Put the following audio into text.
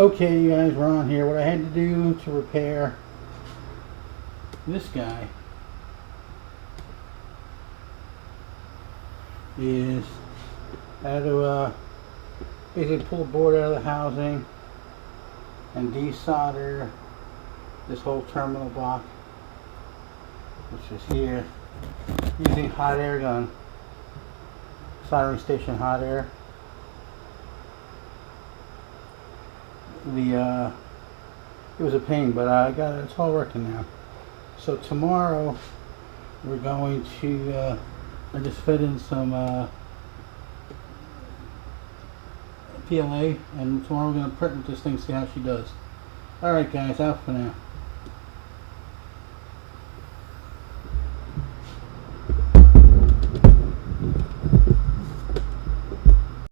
Okay, you guys, we're on here. What I had to do to repair this guy is I had to basically pull a board out of the housing and desolder this whole terminal block, which is here, using hot air gun, soldering station hot air. It was a pain, but I got it. It's all working now. So tomorrow we're going to I just fed in some PLA, and tomorrow we're going to print with this thing, see how she does. Alright guys, out for now.